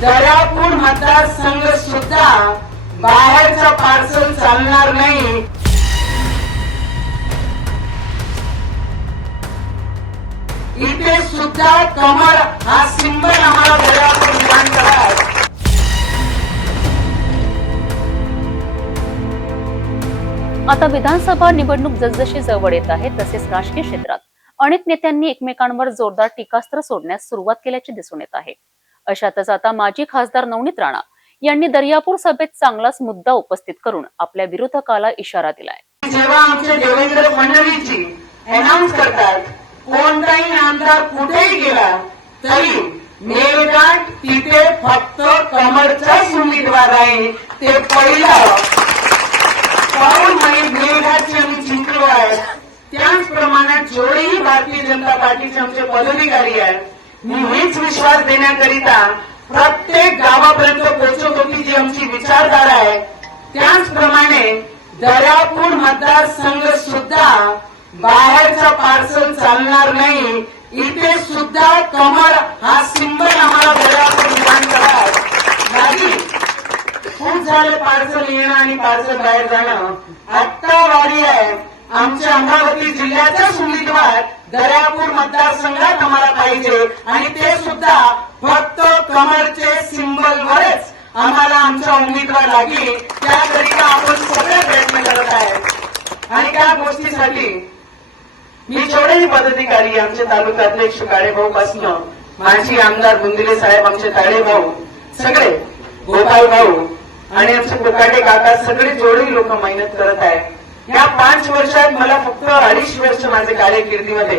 दर्यापूर मतदारसंघ सुद्धा बाहेरचं पार्सल चालणार नाही. इथे सुद्धा कमळ हा सिंबल आम्हाला दर्यापूर विधानसभा आता विधानसभा निवडणूक जसजशी जवळ येत आहे तसेच राजकीय क्षेत्रात अनेक नेत्यांनी एकमेकांवर जोरदार टीकास्त्र सोडण्यास सुरुवात केल्याचे दिसून येत आहे. अशातच आता माजी खासदार नवनीत राणा यांनी दर्यापूर सभेत चांगलाच मुद्दा उपस्थित करून आपल्या विरोधकाला इशारा दिलाय. जेव्हा आमचे देवेंद्र फडणवीसजी अनाऊन्स करतात कोणताही आमदार कुठेही गेला तरी मेळघाट तिथे फक्त कमळचाच उमेदवार आहे ते पहिलं पाऊल म्हणजे मेळघाटचे आम्ही जिंकलो आहे त्याचप्रमाणे जेवढेही भारतीय जनता पार्टीचे आमचे पदाधिकारी आहेत मी विश्वास देण्याकरिता प्रत्येक गावापर्यंत पोहोचत होती जी आमची विचारधारा आहे त्याचप्रमाणे दर्यापूर मतदारसंघ सुद्धा बाहेरचं पार्सल चालणार नाही इथे सुद्धा कमर हा सिंबल आम्हाला दर्यापूर विधानसभा खूप झालं पार्सल येणं आणि पार्सल बाहेर जाणं. आत्ता वारी आहे आमच्या अमरावती जिल्ह्याचाच उमेदवार दर्यापूर मतदारसंघात आम्हाला पाहिजे. आणि ते सुद्धा फक्त कमरचे कमळचे सिंबलवरच आम्हाला आमचा उमेदवार लागेल त्याकरिता आपण सगळे प्रयत्न करत आहे आणि त्या गोष्टीसाठी मी जेवढेही पदाधिकारी आमचे तालुका अध्यक्ष काळेभाऊ पासनं माजी आमदार बुंदिले साहेब आमचे ताळेभाऊ सगळे गोपाळ भाऊ आणि आमचे कोकाटे काका सगळे जेवढेही लोक मेहनत करत आहेत या पाच वर्षात मला फक्त अडीच वर्ष माझे कार्यकिर्दीमध्ये